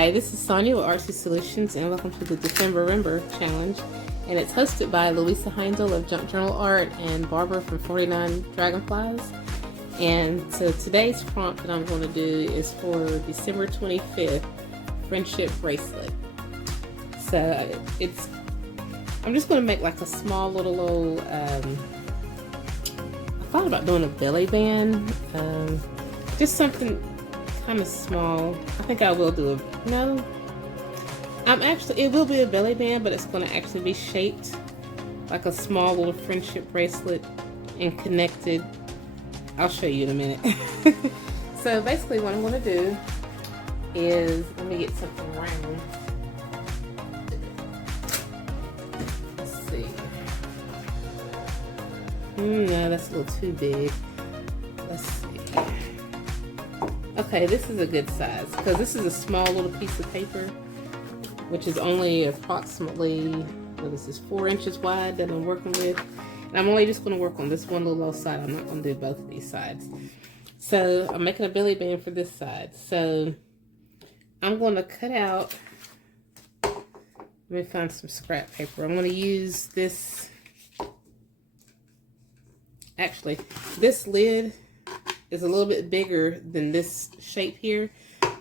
Hi, this is Sonia with Artsy Solutions, and welcome to the Dephemerember challenge. And it's hosted by Luise Heinzl of Junk Journal Art and Barbara from 49 Dragonflies. And so today's prompt that I'm going to do is for December 25th, Friendship Bracelet. So I'm just going to make like a small little, I thought about doing a belly band, just something kind of small. I think I will do it will be a belly band, but it's going to actually be shaped like a small little friendship bracelet and connected. I'll show you in a minute. So basically what I'm going to do is, let me get something round. Let's see. No, that's a little too big. Let's see. Okay, this is a good size because this is a small little piece of paper, which is only approximately, what is this, 4 inches wide that I'm working with. And I'm only just going to work on this one little side. I'm not going to do both of these sides. So I'm making a belly band for this side. So I'm going to cut out, let me find some scrap paper. I'm going to use this, actually, this lid is a little bit bigger than this shape here.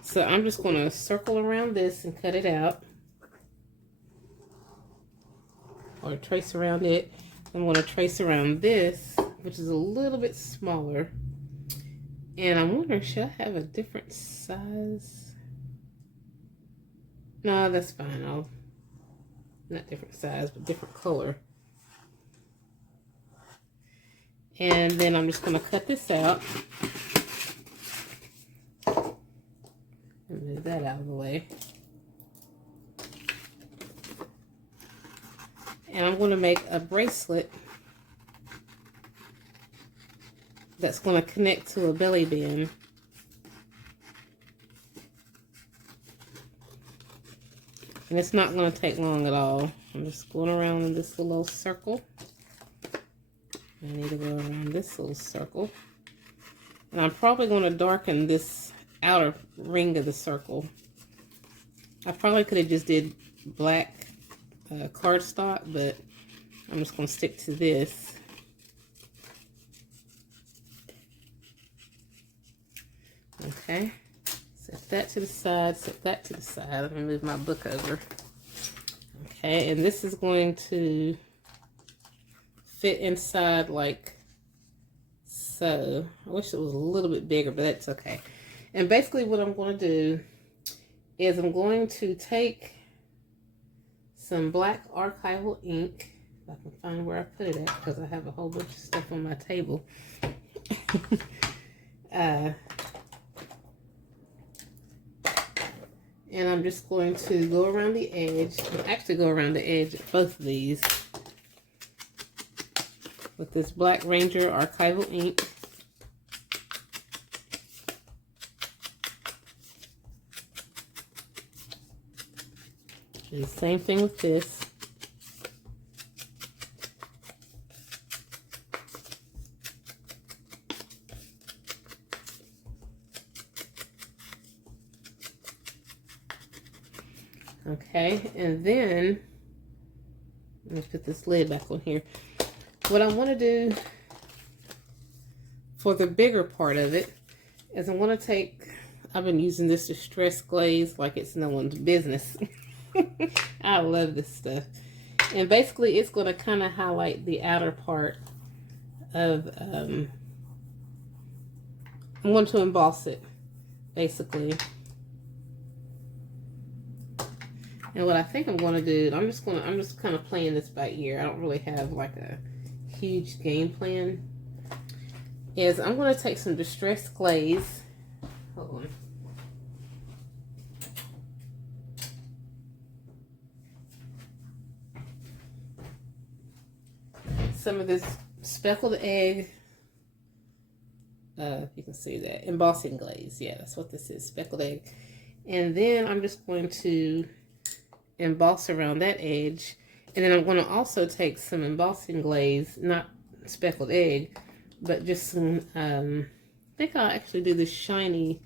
So I'm just going to circle around this and cut it out. Or trace around it. I'm going to trace around this, which is a little bit smaller. And I'm wondering, should I have a different size? No, that's fine. Not different size, but different color. And then I'm just going to cut this out. And move that out of the way. And I'm going to make a bracelet that's going to connect to a belly band. And it's not going to take long at all. I'm just going around in this little circle. I need to go around this little circle. And I'm probably going to darken this outer ring of the circle. I probably could have just did black cardstock, but I'm just going to stick to this. Okay. Set that to the side, set that to the side. Let me move my book over. Okay, and this is going to fit inside like so. I wish it was a little bit bigger, but that's okay. And basically what I'm going to do is I'm going to take some black archival ink, if I can find where I put it at, because I have a whole bunch of stuff on my table. And I'm just going to go around the edge, actually go around the edge of both of these with this Black Ranger archival ink. And same thing with this. Okay, and then let me put this lid back on here. What I want to do for the bigger part of it is I'm going to take, I've been using this distress glaze like it's no one's business. I love this stuff. And basically it's going to kind of highlight the outer part of, I'm going to emboss it, basically. And what I think I'm going to do, I'm just kind of playing this by ear. I don't really have like a huge game plan. Is I'm going to take some distressed glaze. Hold on. Some of this speckled egg, if you can see that, embossing glaze. Yeah, that's what this is, speckled egg. And then I'm just going to emboss around that edge. And then I'm going to also take some embossing glaze, not speckled egg, but just some, I think I'll actually do this shiny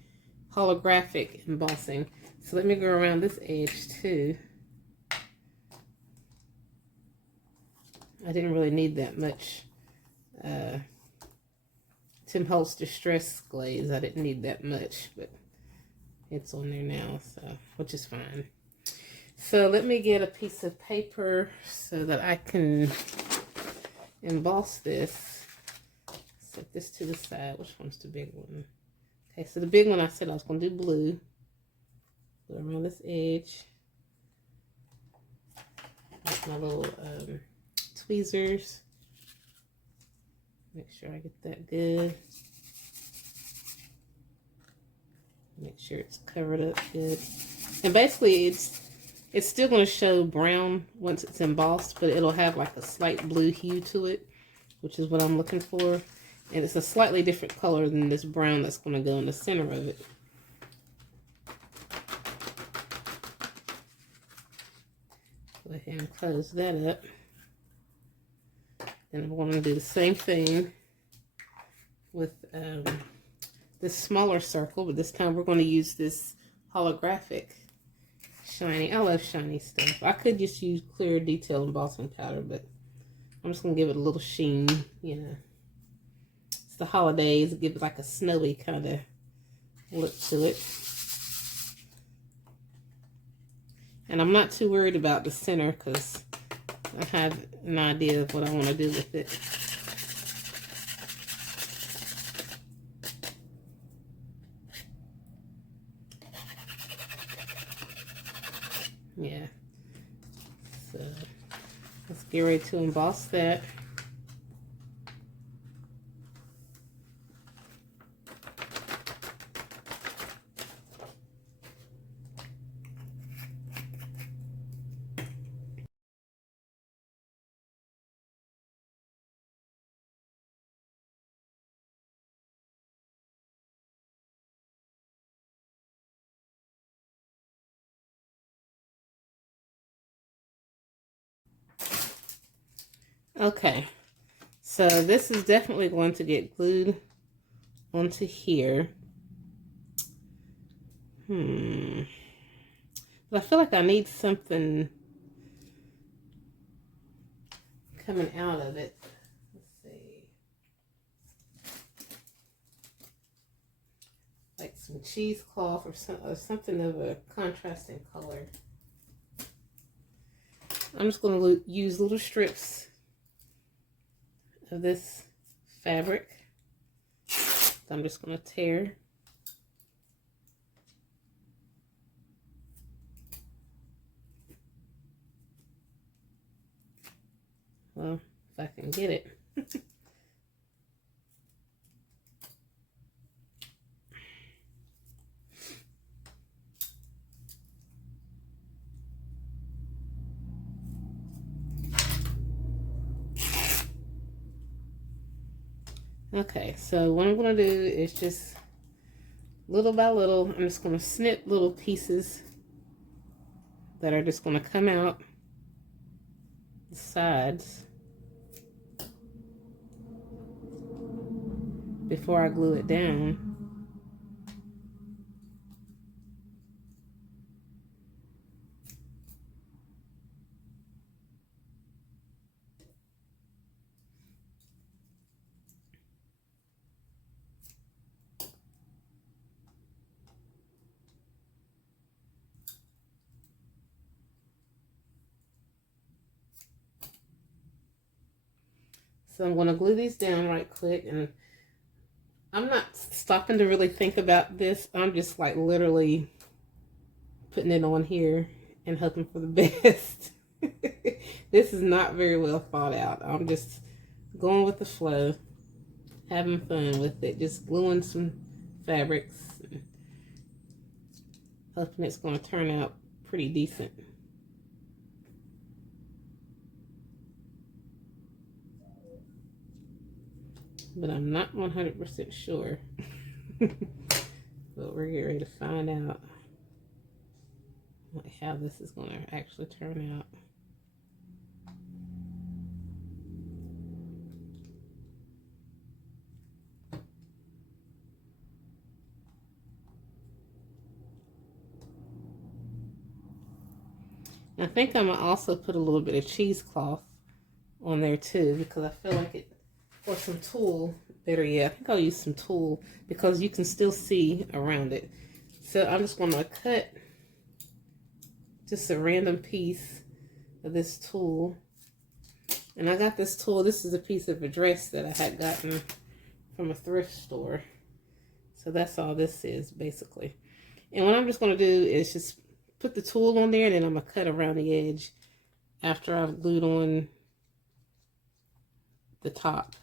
holographic embossing. So let me go around this edge too. I didn't really need that much Tim Holtz Distress Glaze. I didn't need that much, but it's on there now, so which is fine. So let me get a piece of paper so that I can emboss this. Set this to the side. Which one's the big one? Okay, so the big one I said I was going to do blue. Go around this edge. With my little tweezers. Make sure I get that good. Make sure it's covered up good. And basically it's still going to show brown once it's embossed, but it'll have like a slight blue hue to it, which is what I'm looking for. And it's a slightly different color than this brown that's going to go in the center of it. Go ahead and close that up. And I'm going to do the same thing with this smaller circle, but this time we're going to use this holographic shiny. I love shiny stuff. I could just use clear detail embossing powder, but I'm just going to give it a little sheen, you know. It's the holidays. Give it like a snowy kind of look to it. And I'm not too worried about the center because I have an idea of what I want to do with it. Yeah. So let's get ready to emboss that. Okay, so this is definitely going to get glued onto here. But I feel like I need something coming out of it. Let's see. Like some cheesecloth or something of a contrasting color. I'm just going to use little strips of this fabric. So I'm just going to tear. Well, if I can get it. Okay, so what I'm going to do is just little by little, I'm just going to snip little pieces that are just going to come out the sides before I glue it down. So I'm going to glue these down right quick, and I'm not stopping to really think about this. I'm just like literally putting it on here and hoping for the best. This is not very well thought out. I'm just going with the flow, having fun with it, just gluing some fabrics, and hoping it's going to turn out pretty decent. But I'm not 100% sure. But we're getting ready to find out like how this is going to actually turn out. I think I'm gonna also put a little bit of cheesecloth on there too, because I feel like it, or some tulle, better yet. I think I'll use some tulle because you can still see around it. So I'm just gonna cut just a random piece of this tulle. And I got this tulle, this is a piece of a dress that I had gotten from a thrift store. So that's all this is basically. And what I'm just gonna do is just put the tulle on there, and then I'm gonna cut around the edge after I've glued on the top.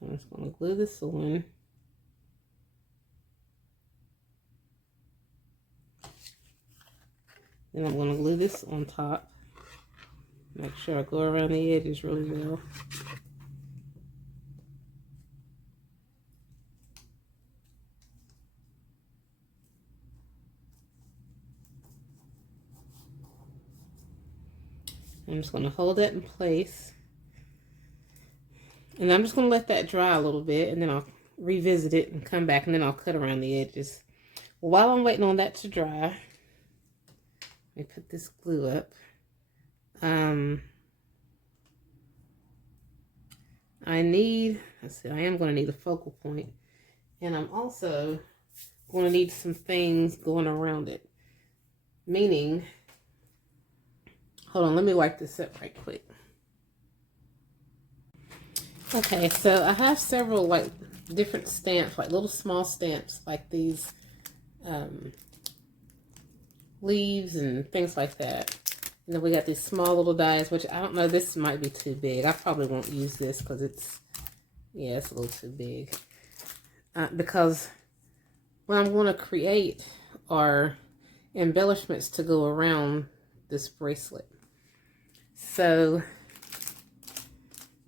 I'm just going to glue this on. Then I'm going to glue this on top. Make sure I go around the edges really well. I'm just going to hold that in place. And I'm just going to let that dry a little bit, and then I'll revisit it and come back, and then I'll cut around the edges. While I'm waiting on that to dry, let me put this glue up. I am going to need a focal point, and I'm also going to need some things going around it. Meaning, hold on, let me wipe this up right quick. Okay, so I have several like different stamps, like little small stamps like these leaves and things like that. And then we got these small little dies, which I don't know, this might be too big. I probably won't use this because it's a little too big. Because what I'm going to create are embellishments to go around this bracelet. So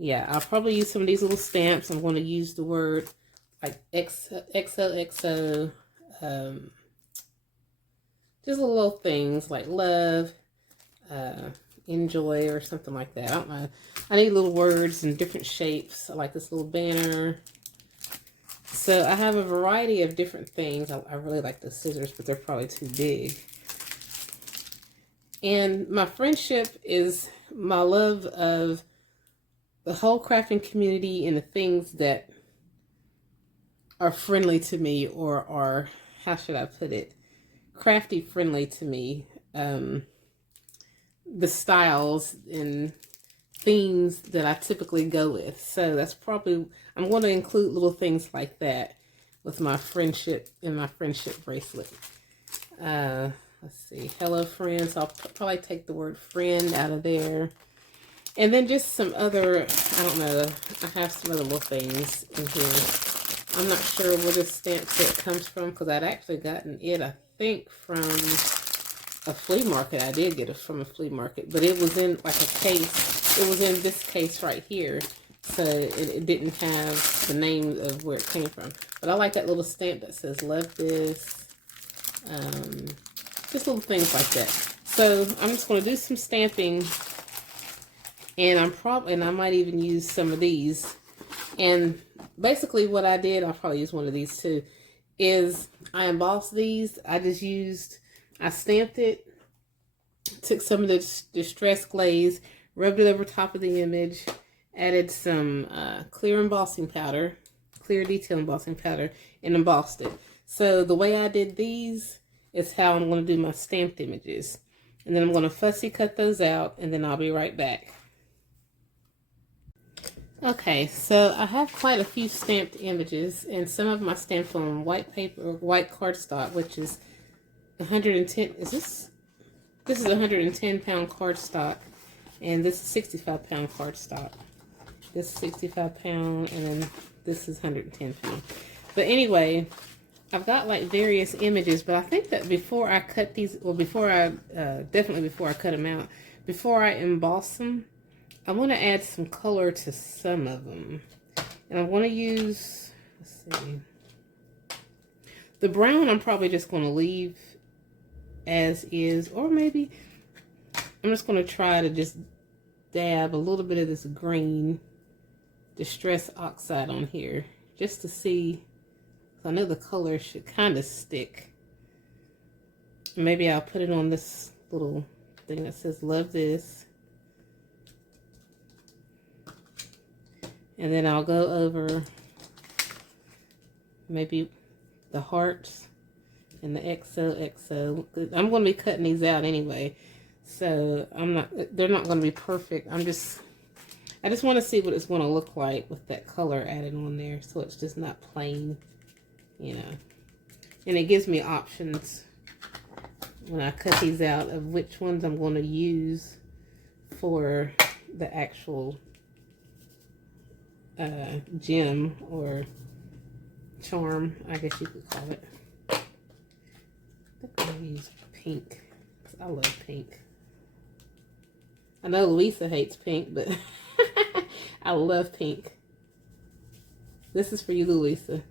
yeah, I'll probably use some of these little stamps. I'm going to use the word like XOXO, just little things like love, enjoy, or something like that. I don't know. I need little words in different shapes. I like this little banner. So I have a variety of different things. I really like the scissors, but they're probably too big. And my friendship is my love of the whole crafting community and the things that are friendly to me, or are, how should I put it, crafty friendly to me. The styles and themes that I typically go with. So that's probably, I'm going to include little things like that with my friendship, in my friendship bracelet. Let's see, hello friends. I'll probably take the word friend out of there. And then just some other, I don't know, I have some other little things in here. I'm not sure where this stamp set comes from, because I'd actually gotten it, I think, from a flea market. I did get it from a flea market, but it was in like a case. It was in this case right here, so it didn't have the name of where it came from. But I like that little stamp that says love this. Just little things like that. So I'm just going to do some stamping, and I might even use some of these. And basically what I did, I'll probably use one of these too, is I embossed these. I stamped it, took some of the distress glaze, rubbed it over top of the image, added some clear embossing powder, clear detail embossing powder, and embossed it. So the way I did these is how I'm going to do my stamped images. And then I'm going to fussy cut those out, and then I'll be right back. Okay, so I have quite a few stamped images, and some of them I stamped on white paper, white cardstock, which is 110, this is 110 pound cardstock, and this is 65 pound cardstock. This is 65 pound, and then this is 110 pound. But anyway, I've got like various images, but I think that before I cut these, or definitely before I cut them out, before I emboss them, I want to add some color to some of them. And I want to use, let's see, the brown I'm probably just going to leave as is, or maybe I'm just going to try to just dab a little bit of this green Distress Oxide on here just to see. I know the color should kind of stick. Maybe I'll put it on this little thing that says love this. And then I'll go over maybe the hearts and the XOXO. I'm going to be cutting these out anyway. So they're not going to be perfect. I just want to see what it's going to look like with that color added on there. So it's just not plain, you know. And it gives me options when I cut these out of which ones I'm going to use for the actual gem or charm, I guess you could call it. I think I'm going to use pink, because I love pink. I know Luise hates pink, but I love pink. This is for you, Luise.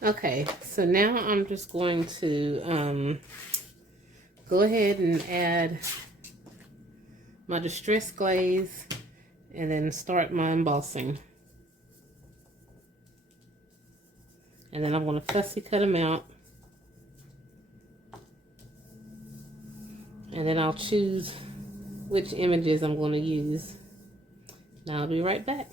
Okay, so now I'm just going to go ahead and add my Distress Glaze and then start my embossing. And then I'm going to fussy cut them out. And then I'll choose which images I'm going to use. Now I'll be right back.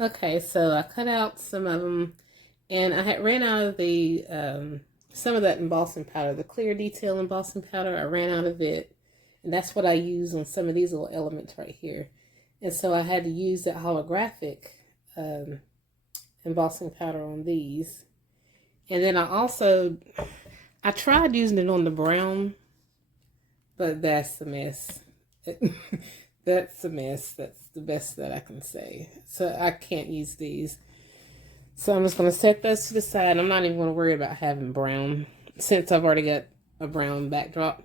Okay, so I cut out some of them, and I had ran out of the some of that embossing powder, the clear detail embossing powder. I ran out of it, and that's what I use on some of these little elements right here. And so I had to use that holographic embossing powder on these. And then I tried using it on the brown, but that's a mess. That's a mess. That's the best that I can say. So I can't use these. So I'm just going to set those to the side. I'm not even going to worry about having brown, since I've already got a brown backdrop.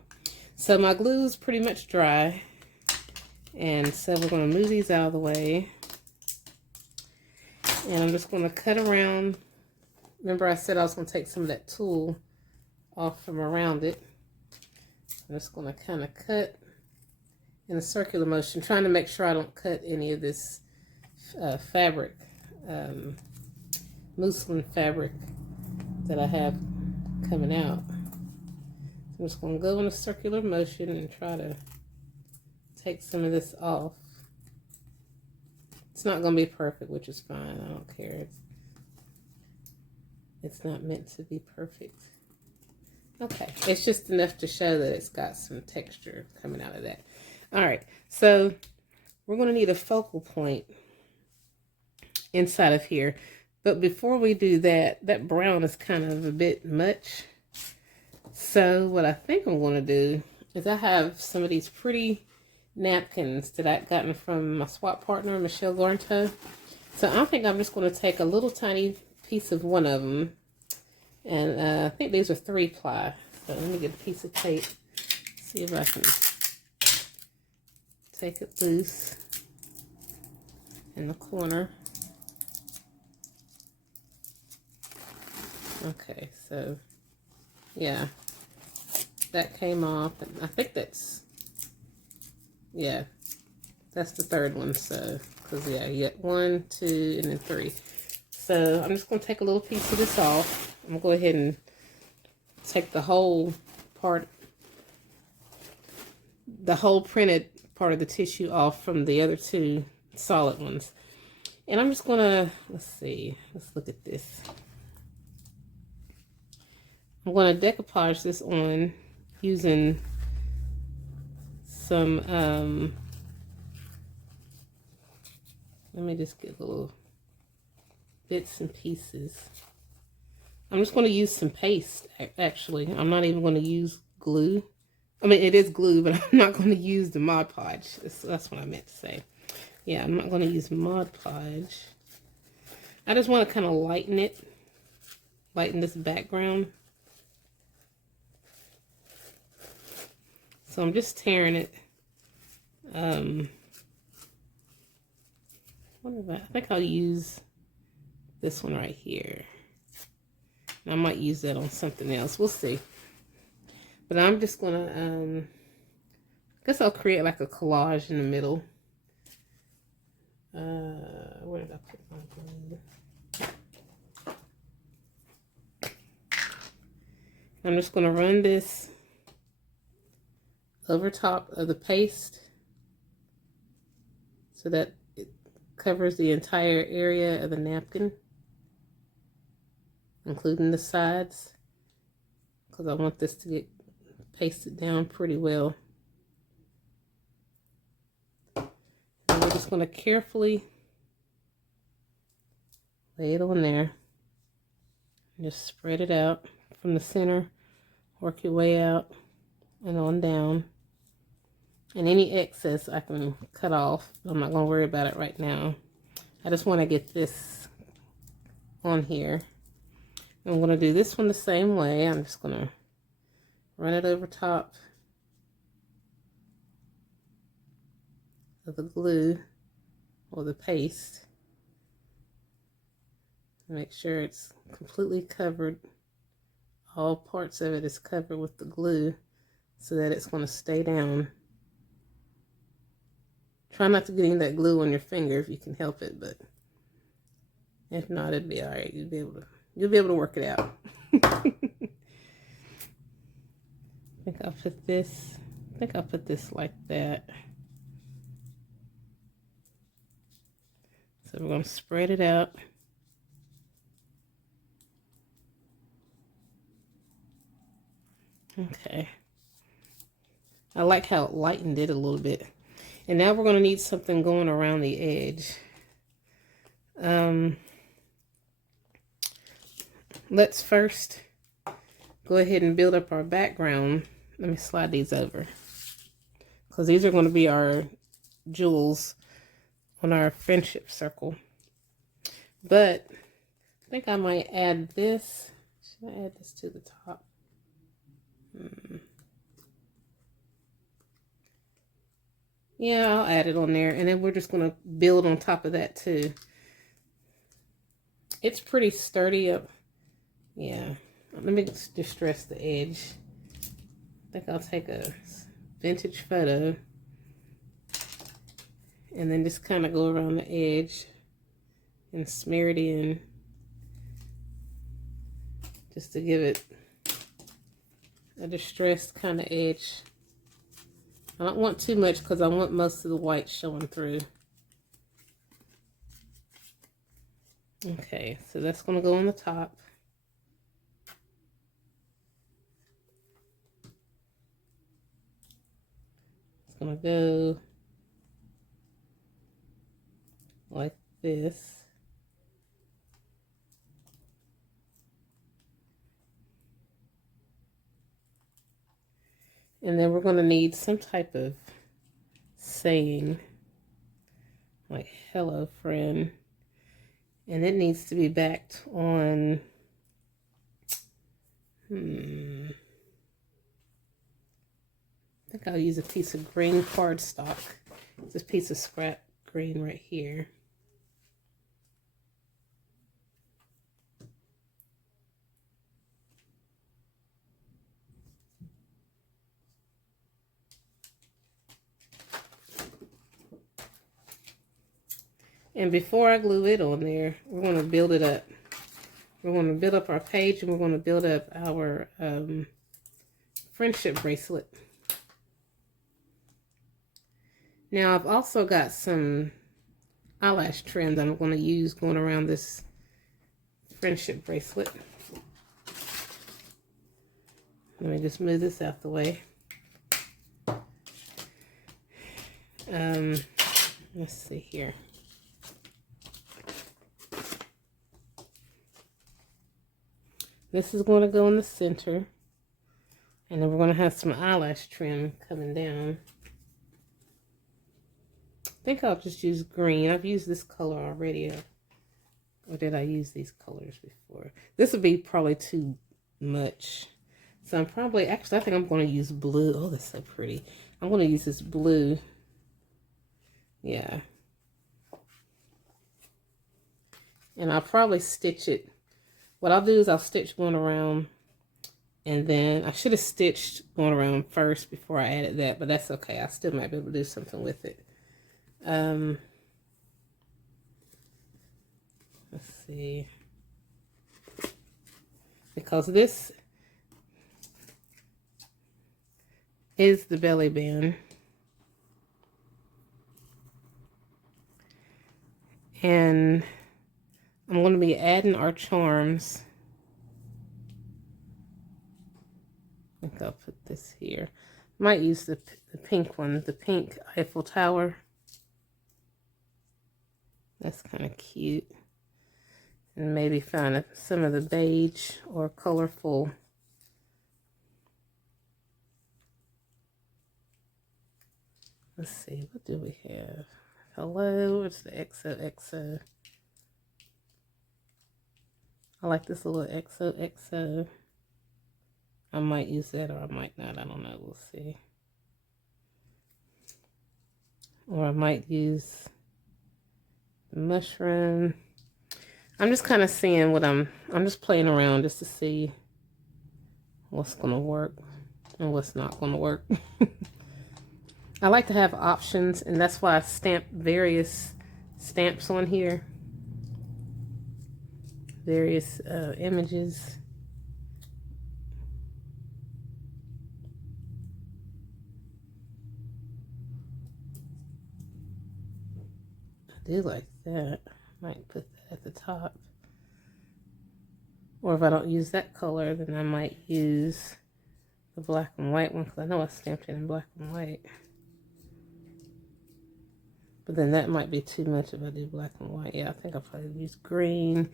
So my glue is pretty much dry. And so we're going to move these out of the way. And I'm just going to cut around. Remember I said I was going to take some of that tulle off from around it. I'm just going to kind of cut in a circular motion, trying to make sure I don't cut any of this fabric, muslin fabric that I have coming out. I'm just going to go in a circular motion and try to take some of this off. It's not going to be perfect, which is fine. I don't care. It's not meant to be perfect. Okay, it's just enough to show that it's got some texture coming out of that. All right, so we're going to need a focal point inside of here. But before we do that, that brown is kind of a bit much. So what I think I'm going to do is I have some of these pretty napkins that I've gotten from my swap partner, Michelle Garnto. So I think I'm just going to take a little tiny piece of one of them. And I think these are 3-ply. So let me get a piece of tape. See if I can take it loose in the corner. Okay, so yeah, that came off, and I think that's, yeah, that's the third one. So, because yeah, you get 1, 2, and then 3. So I'm just going to take a little piece of this off. I'm going to go ahead and take the whole part, the whole printed part of the tissue off from the other 2 solid ones. And I'm just going to, let's see, let's look at this. I'm going to decoupage this on using some, let me just get little bits and pieces. I'm just going to use some paste, actually. I'm not even going to use glue. I mean, it is glue, but I'm not going to use the Mod Podge. That's what I meant to say. Yeah, I'm not going to use Mod Podge. I just want to kind of lighten it. Lighten this background. So I'm just tearing it. I think I'll use this one right here. I might use that on something else. We'll see. But I'm just gonna, I guess I'll create like a collage in the middle. Where did I put my glue? I'm just gonna run this over top of the paste so that it covers the entire area of the napkin, including the sides, because I want this to get pasted down pretty well. And we're just going to carefully lay it on there. Just spread it out from the center, work your way out and on down. And any excess I can cut off. I'm not going to worry about it right now. I just want to get this on here. I'm going to do this one the same way. I'm just going to run it over top of the glue or the paste. Make sure it's completely covered. All parts of it is covered with the glue so that it's going to stay down. Try not to get any of that glue on your finger if you can help it, but if not, it'd be all right. You'll be able to work it out. I think I'll put this like that. So we're going to spread it out. Okay. I like how it lightened it a little bit. And now we're going to need something going around the edge. Let's first go ahead and build up our background. Let me slide these over, because these are going to be our jewels on our friendship circle. But I think I might add this. Should I add this to the top? Yeah, I'll add it on there, and then we're just going to build on top of that too. It's pretty sturdy up. Yeah, let me just distress the edge. I think I'll take a vintage photo and then just kind of go around the edge and smear it in just to give it a distressed kind of edge. I don't want too much because I want most of the white showing through. Okay, so that's going to go on the top. It's going to go like this. And then we're going to need some type of saying, like, hello, friend. And it needs to be backed on, I think I'll use a piece of green cardstock. This piece of scrap green right here. And before I glue it on there, we're going to build it up. We're going to build up our page, and we're going to build up our friendship bracelet. Now, I've also got some eyelash trims I'm going to use going around this friendship bracelet. Let me just move this out the way. Let's see here. This is going to go in the center. And then we're going to have some eyelash trim coming down. I think I'll just use green. I've used this color already. Or did I use these colors before? This would be probably too much. So I'm probably, actually I think I'm going to use blue. Oh, that's so pretty. I'm going to use this blue. Yeah. And I'll probably stitch it. What I'll do is I'll stitch going around. And then I should have stitched going around first before I added that. But that's okay. I still might be able to do something with it. Let's see. Because this is the belly band. And I'm going to be adding our charms. I think I'll put this here. Might use the pink one, the pink Eiffel Tower. That's kind of cute. And maybe find some of the beige or colorful. Let's see, what do we have? Hello, it's the XOXO. I like this little XOXO. I might use that or I might not. I don't know. We'll see. Or I might use the mushroom. I'm just kind of seeing what I'm just playing around just to see what's going to work and what's not going to work. I like to have options, and that's why I stamped various stamps on here. Various images. I do like that. Might put that at the top. Or if I don't use that color, then I might use the black and white one, because I know I stamped it in black and white. But then that might be too much if I do black and white. Yeah, I think I'll probably use green.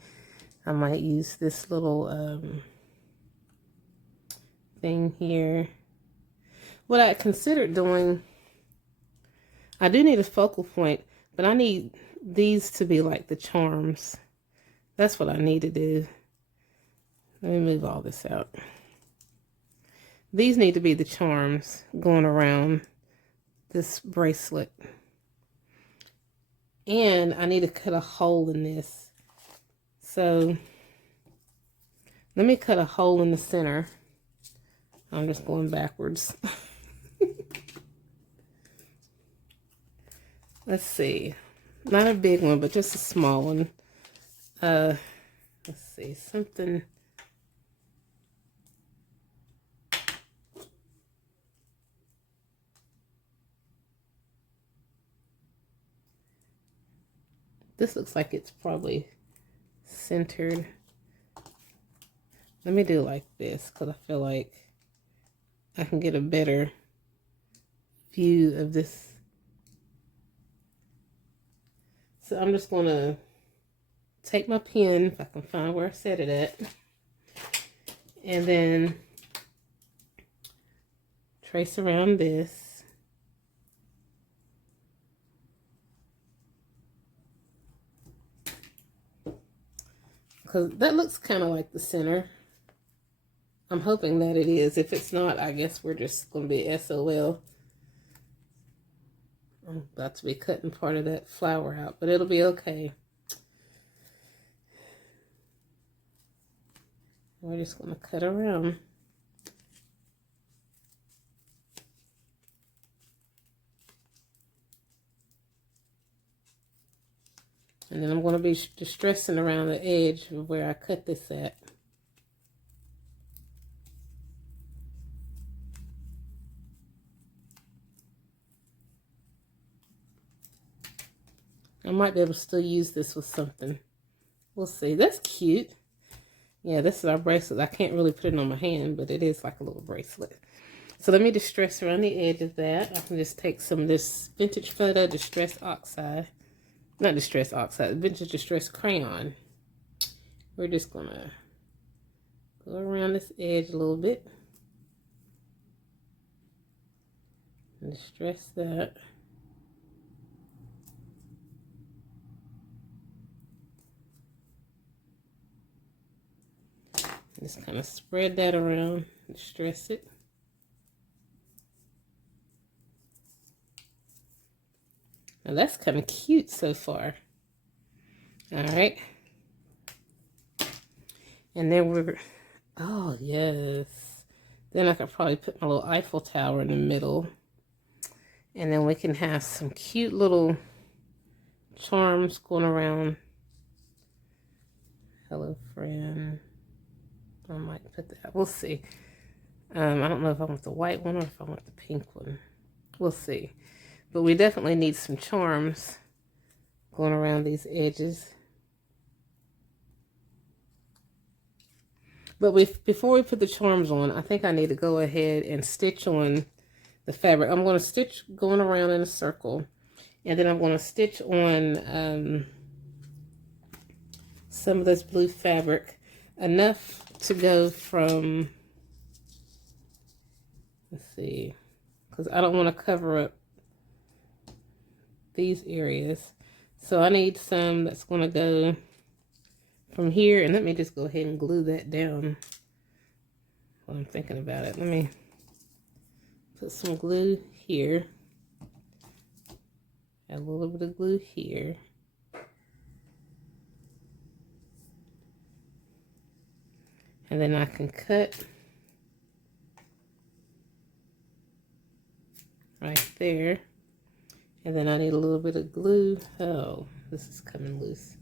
I might use this little thing here. What I considered doing, I do need a focal point, but I need these to be like the charms. That's what I need to do. Let me move all this out. These need to be the charms going around this bracelet. And I need to cut a hole in this. So let me cut a hole in the center. I'm just going backwards. Let's see. Not a big one, but just a small one. Let's see. Something. This looks like it's probably centered. Let me do it like this, because I feel like I can get a better view of this. So I'm just going to take my pen, if I can find where I set it at, and then trace around this. Because that looks kind of like the center. I'm hoping that it is. If it's not, I guess we're just going to be SOL. I'm about to be cutting part of that flower out, but it'll be okay. We're just going to cut around. And then I'm going to be distressing around the edge of where I cut this at. I might be able to still use this with something. We'll see. That's cute. Yeah, this is our bracelet. I can't really put it on my hand, but it is like a little bracelet. So let me distress around the edge of that. I can just take some of this Vintage Photo Distress Oxide. Not Distress Oxide, Vintage Distress Crayon. We're just going to go around this edge a little bit. And distress that. Just kind of spread that around, distress it. Now that's kind of cute so far. All right. And then we're, oh yes. Then I could probably put my little Eiffel Tower in the middle. And then we can have some cute little charms going around. Hello, friend. I might put that. We'll see. I don't know if I want the white one or if I want the pink one. We'll see. But we definitely need some charms going around these edges. But before we put the charms on, I think I need to go ahead and stitch on the fabric. I'm going to stitch going around in a circle. And then I'm going to stitch on some of this blue fabric. Enough to go from, let's see, because I don't want to cover up these areas. So I need some that's going to go from here. And let me just go ahead and glue that down while I'm thinking about it. Let me put some glue here. Add a little bit of glue here. And then I can cut right there. And then I need a little bit of glue. Oh, this is coming loose.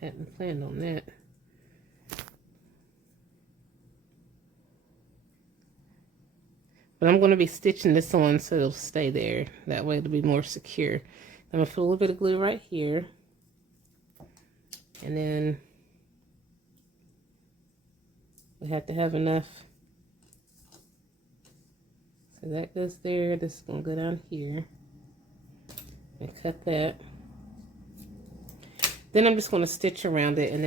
Hadn't planned on that. But I'm going to be stitching this on so it'll stay there. That way it'll be more secure. I'm going to put a little bit of glue right here. And then we have to have enough. So that goes there. This is going to go down here. And cut that. Then I'm just going to stitch around it, and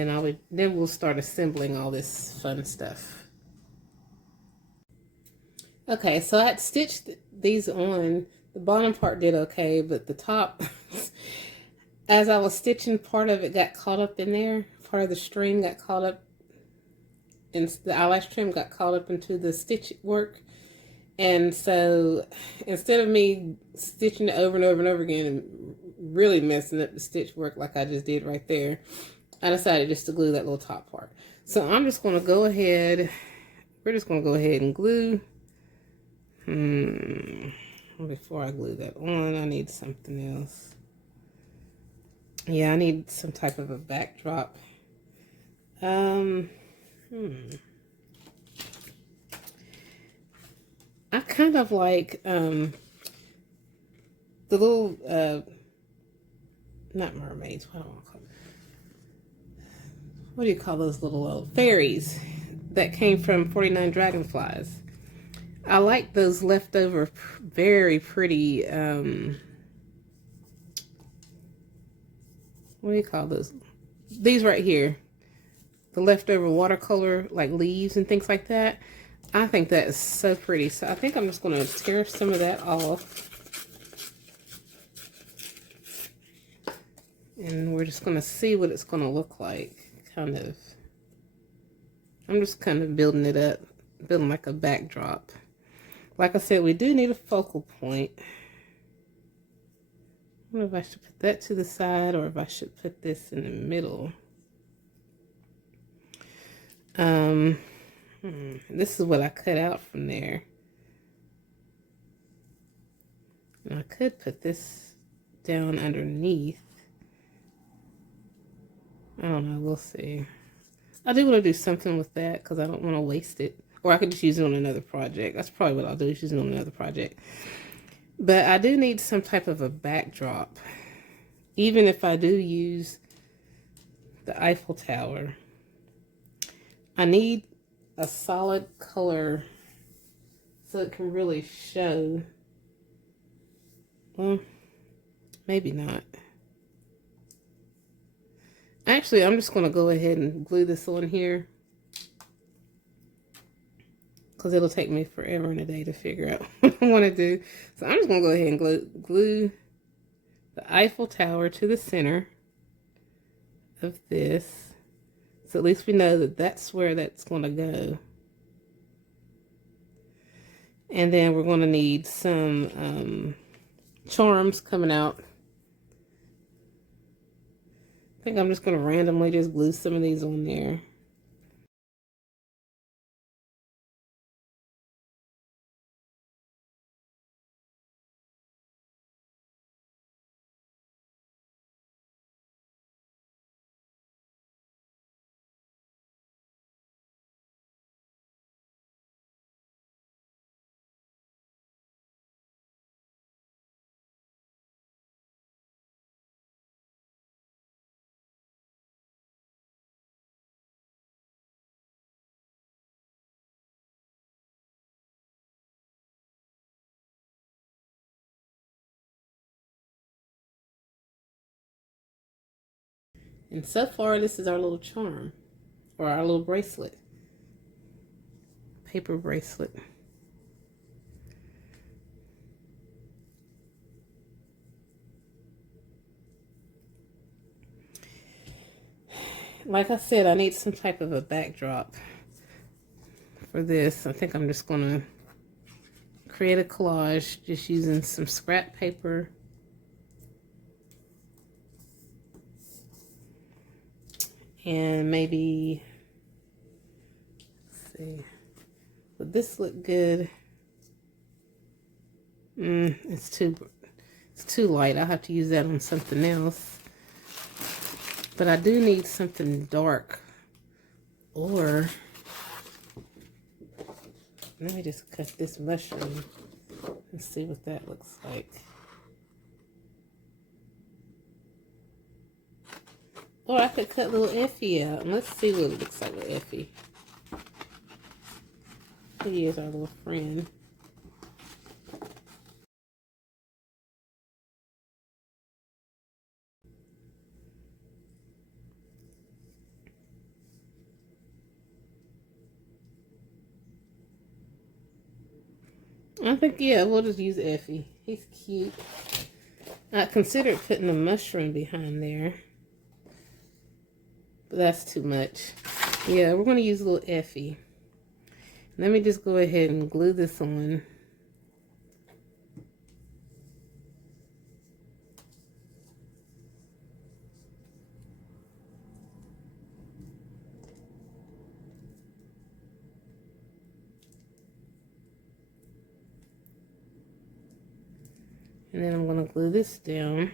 then we'll start assembling all this fun stuff. Okay, so I had stitched these on. The bottom part did okay, but the top, as I was stitching, part of it got caught up in there. Part of the string got caught up. And the eyelash trim got caught up into the stitch work. And so instead of me stitching it over and over and over again and really messing up the stitch work like I just did right there, I decided just to glue that little top part. So I'm just going to go ahead, we're just going to go ahead and glue. Before I glue that on, I need something else. Yeah, I need some type of a backdrop. I kind of like the little not mermaids, what do I call them? What do you call those little fairies that came from 49 Dragonflies? I like those leftover very pretty what do you call those? These right here. The leftover watercolor, like leaves and things like that. I think that is so pretty. So I think I'm just going to tear some of that off. And we're just going to see what it's going to look like. Kind of. I'm just kind of building it up. Building like a backdrop. Like I said, we do need a focal point. I don't know if I should put that to the side or if I should put this in the middle. This is what I cut out from there. And I could put this down underneath. I don't know, we'll see. I do want to do something with that because I don't want to waste it. Or I could just use it on another project. That's probably what I'll do, is use it on another project. But I do need some type of a backdrop. Even if I do use the Eiffel Tower. I need a solid color so it can really show. Well, maybe not. Actually, I'm just going to go ahead and glue this on here because it'll take me forever and a day to figure out what I want to do. So I'm just going to go ahead and glue the Eiffel Tower to the center of this. So at least we know that that's where that's going to go. And then we're going to need some charms coming out. I think I'm just going to randomly just glue some of these on there. And so far, this is our little charm, or our little bracelet, paper bracelet. Like I said, I need some type of a backdrop for this. I think I'm just going to create a collage just using some scrap paper. And maybe, let's see, would this look good? It's too light. I'll have to use that on something else. But I do need something dark. Or, let me just cut this mushroom and see what that looks like. Or I could cut little Effie out. Let's see what it looks like with Effie. He is our little friend. I think, yeah, we'll just use Effie. He's cute. I considered putting a mushroom behind there, but that's too much. Yeah, we're going to use a little Effie. Let me just go ahead and glue this on. And then I'm going to glue this down.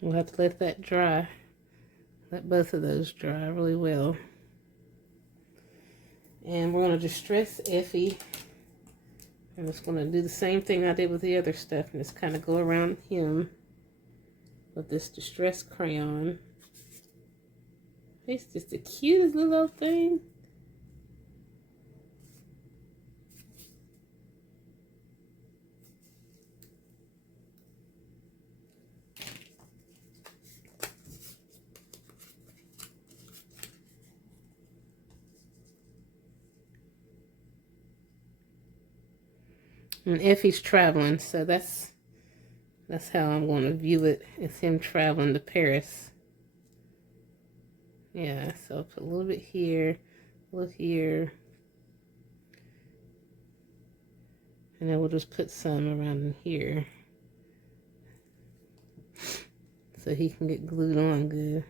We'll have to let that dry. Let both of those dry really well. And we're going to distress Effie. I'm just going to do the same thing I did with the other stuff and just kind of go around him with this distress crayon. He's just the cutest little thing. And Effie's traveling, so that's how I'm going to view it. It's him traveling to Paris. Yeah, so I'll put a little bit here, a little here. And then we'll just put some around in here. So he can get glued on good.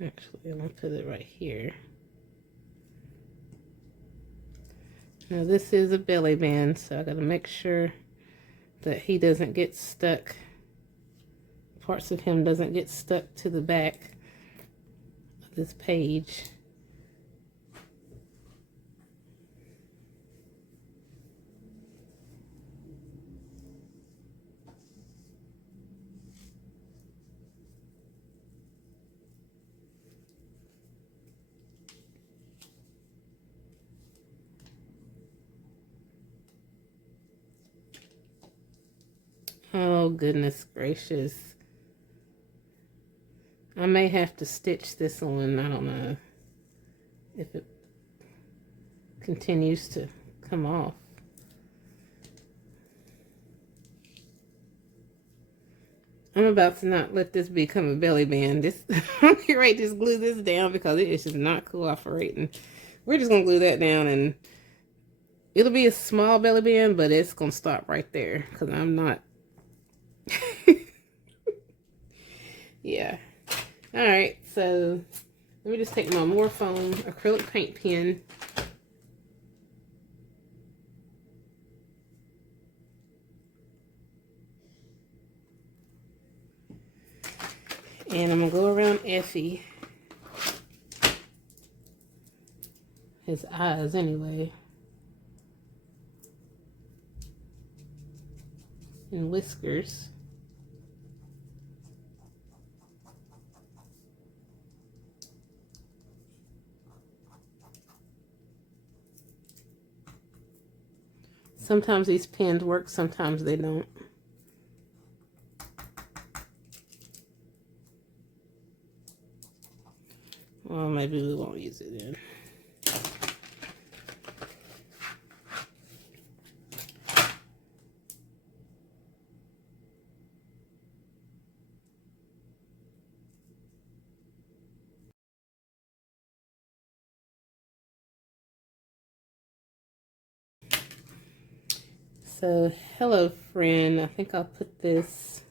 Actually, I'm going to put it right here. Now this is a belly band, so I got to make sure that he doesn't get stuck parts of him doesn't get stuck to the back of this page. Oh, goodness gracious. I may have to stitch this on. I don't know if it continues to come off. I'm about to not let this become a belly band. This, I'm ready to just glue this down because it is just not cooperating. We're just going to glue that down, and it'll be a small belly band, but it's going to stop right there because I'm not. Yeah. All right, so let me just take my Morfone Acrylic Paint Pen. And I'm going to go around Effie. His eyes, anyway. And whiskers. Sometimes these pens work, sometimes they don't. Well, maybe we won't use it then. So, hello friend, I think I'll put this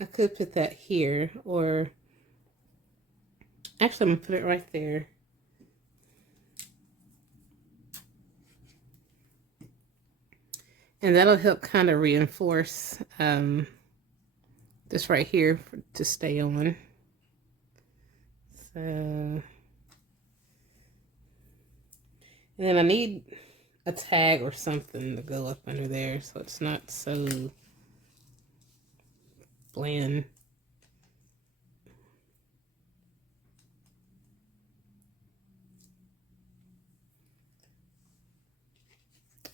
I could put that here, or actually I'm gonna put it right there. And that'll help kind of reinforce this right here to stay on. So, and then I need a tag or something to go up under there so it's not so bland.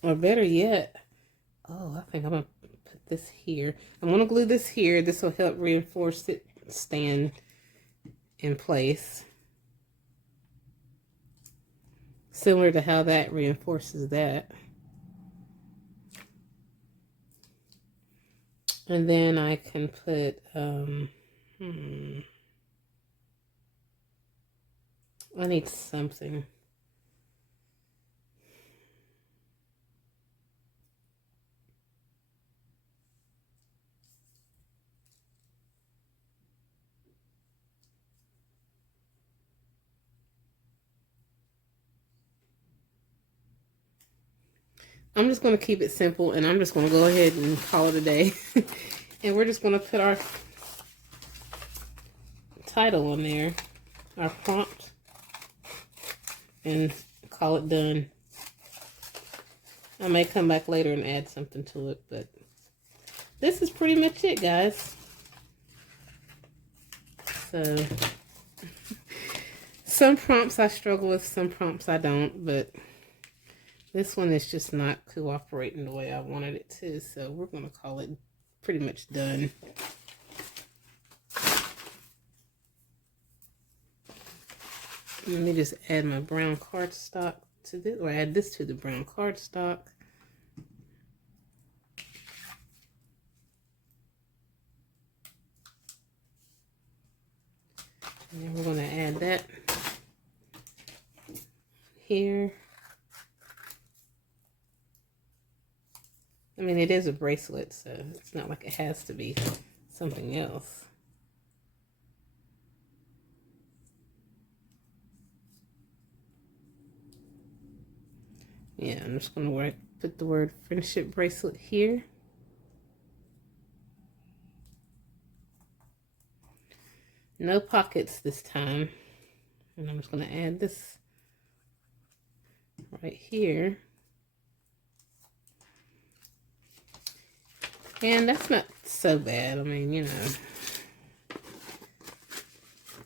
Or better yet, oh, I think I'm going to put this here. I'm going to glue this here. This will help reinforce it stand in place. Similar to how that reinforces that. And then I can put, I need something. I'm just going to keep it simple, and I'm just going to go ahead and call it a day. And we're just going to put our title on there, our prompt, and call it done. I may come back later and add something to it, but this is pretty much it, guys. So, some prompts I struggle with, some prompts I don't, but this one is just not cooperating the way I wanted it to, so we're going to call it pretty much done. Let me just add my brown cardstock to this, or add this to the brown cardstock. And then we're going to add that here. I mean, it is a bracelet, so it's not like it has to be something else. Yeah, I'm just going to put the word friendship bracelet here. No pockets this time. And I'm just going to add this right here. And that's not so bad. I mean, you know,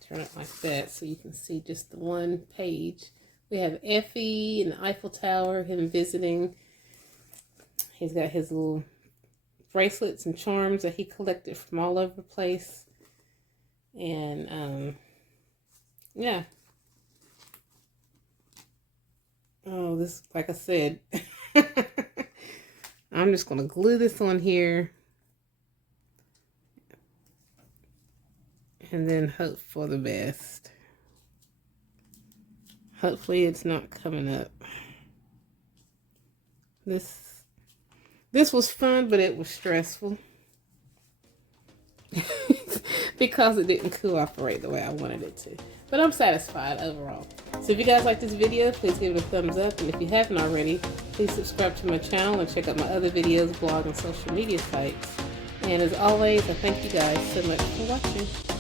turn it like that so you can see just the one page. We have Effie and the Eiffel Tower, him visiting. He's got his little bracelets and charms that he collected from all over the place. And, yeah. Oh, this, like I said, I'm just going to glue this on here. And then hope for the best. Hopefully it's not coming up. This was fun, but it was stressful. Because it didn't cooperate the way I wanted it to. But I'm satisfied overall. So if you guys like this video, please give it a thumbs up. And if you haven't already, please subscribe to my channel and check out my other videos, blog, and social media sites. And as always, I thank you guys so much for watching.